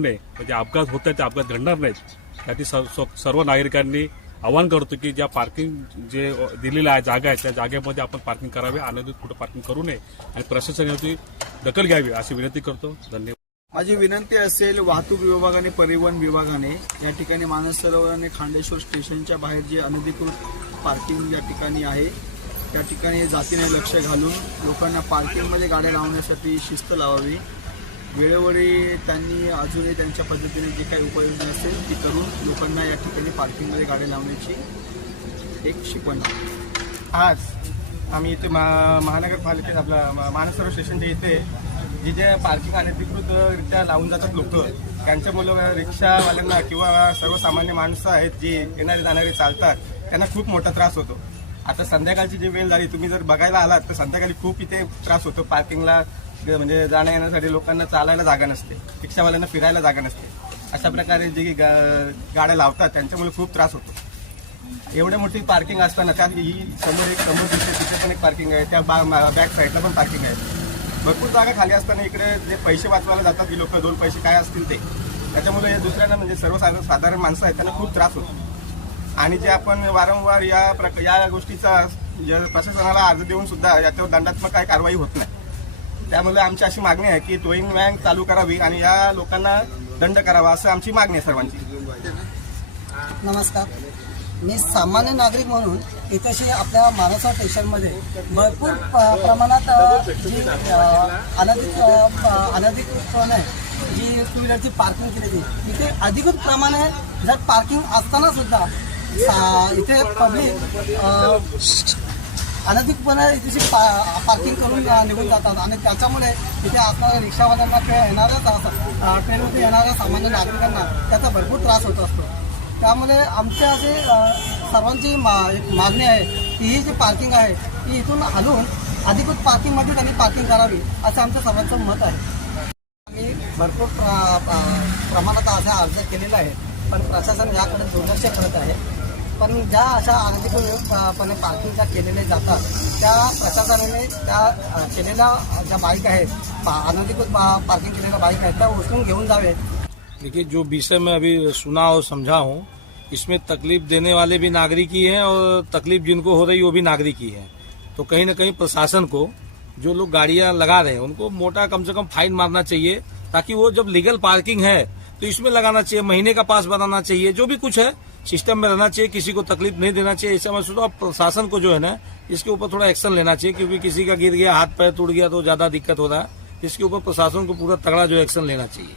नये. म्हणजे अपघात होत आहेत ते अपघात घडणार नाहीत. त्यासाठी सर्व सर्व नागरिकांनी आवाहन करतो की ज्या पार्किंग जे दिलेलं आहे जागा आहे त्या जागेमध्ये आपण पार्किंग करावे अनधिकृत कुठं पार्किंग करू नये. आणि प्रशासनाची दखल घ्यावी अशी विनंती करतो. धन्यवाद. माझी विनंती असेल वाहतूक विभागाने परिवहन विभागाने या ठिकाणी मानस सरोवर आणि खांडेश्वर स्टेशनच्या बाहेर जे अनधिकृत पार्किंग या ठिकाणी आहे त्या ठिकाणी जातीने लक्ष घालून लोकांना पार्किंगमध्ये गाड्या लावण्यासाठी शिस्त लावावी. वेळोवेळी त्यांनी अजूनही त्यांच्या पद्धतीने जे काही उपाययोजना असेल ती करून लोकांना या ठिकाणी पार्किंगमध्ये गाड्या लावण्याची एक शिकवण आज आम्ही इथे महा महानगरपालिकेत आपला मा- मानसरोवर स्टेशनच्या इथे जिथे पार्किंग अनधिकृतरित्या लावून जातात लोक त्यांच्यामुळं रिक्षावाल्यांना किंवा सर्वसामान्य माणसं आहेत जी येणारे जाणारे चालतात त्यांना खूप मोठा त्रास होतो. आता संध्याकाळची जी वेळ झाली तुम्ही जर बघायला आलात तर संध्याकाळी खूप इथे त्रास होतो. पार्किंगला म्हणजे जाण्या येण्यासाठी लोकांना चालायला जागा नसते. रिक्षावाल्यांना फिरायला जागा नसते. अशा प्रकारे जी गा- गाड्या लावतात त्यांच्यामुळे खूप त्रास होतो. एवढ्या मोठी पार्किंग असताना त्यात ही समोर एक समोर दिसते तिथे पण एक पार्किंग आहे. त्या बॅक साईडला पण पार्किंग आहे. भरपूर जागा खाली असताना इकडे जे पैसे वाचवायला जातात ही लोक दोन पैसे काय असतील ते. त्याच्यामुळे हे दुसऱ्यांना म्हणजे सर्वसाधारण साधारण माणसं आहेत त्यांना खूप त्रास होतो. आणि जे आपण वारंवार या प्रक या गोष्टीचा प्रशासनाला अर्ज देऊन सुद्धा याच्यावर दंडात्मक काही कारवाई होत नाही. त्यामुळे आमची अशी मागणी आहे की टोईंग वॅन चालू करावी आणि या लोकांना दंड करावा असं आमची मागणी आहे सर्वांची. नमस्कार. मी सामान्य नागरिक म्हणून इथेशी आपल्या मानसा स्टेशनमध्ये भरपूर प्रमाणात जी अनधिक अनधिकृतपणे जी टू व्हीलरची पार्किंग केलेली तिथे अधिकृत प्रमाणे जर पार्किंग असताना सुद्धा इथे पब्लिक अनधिकपणे इथे पा- पार्किंग करून निघून जातात. आणि त्याच्यामुळे इथे आपल्याला रिक्षावाल्यांना किंवा येणाऱ्या ट्रेनमध्ये येणाऱ्या सामान्य नागरिकांना त्याचा भरपूर त्रास होत असतो. त्यामुळे आमच्या असे सर्वांची मा एक मागणी आहे की ही जी पार्किंग आहे ती इथून हलवून अधिकृत पार्किंगमध्ये त्यांनी पार्किंग करावी असं आमचं सर्वांचं मत आहे. आम्ही भरपूर प्र- प्र- प्रमाणात असा अर्ज केलेला आहे पण प्रशासन याकडे दुर्लक्ष करत आहे. पण ज्या अशा केलेल्या जातात, त्या प्रशासनाने त्या केलेल्या ज्या बाईक आहेत अनधिकृत पार्किंग केलेल्या बाईक आहेत, त्या उचलून घेऊन जावे देखिए, जो विषय मैं अभी सुना और समझा हूँ, इसमें तकलीफ़ देने वाले भी नागरिक ही हैं और तकलीफ़ जिनको हो रही है, वो भी नागरिक ही है। तो कहीं ना कहीं प्रशासन को, जो लोग गाड़ियाँ लगा रहे हैं, उनको मोटा कम से कम फाइन मारना चाहिए, ताकि वो जब लीगल पार्किंग है तो इसमें लगाना चाहिए, महीने का पास बनाना चाहिए, जो भी कुछ है सिस्टम में रहना चाहिए, किसी को तकलीफ़ नहीं देना चाहिए। ऐसा मैं सोचता हूँ प्रशासन को जो है ना, इसके ऊपर थोड़ा एक्शन लेना चाहिए, क्योंकि किसी का गिर गया हाथ पैर टूट गया तो ज़्यादा दिक्कत हो रहा है। इसके ऊपर प्रशासन को पूरा तगड़ा जो एक्शन लेना चाहिए।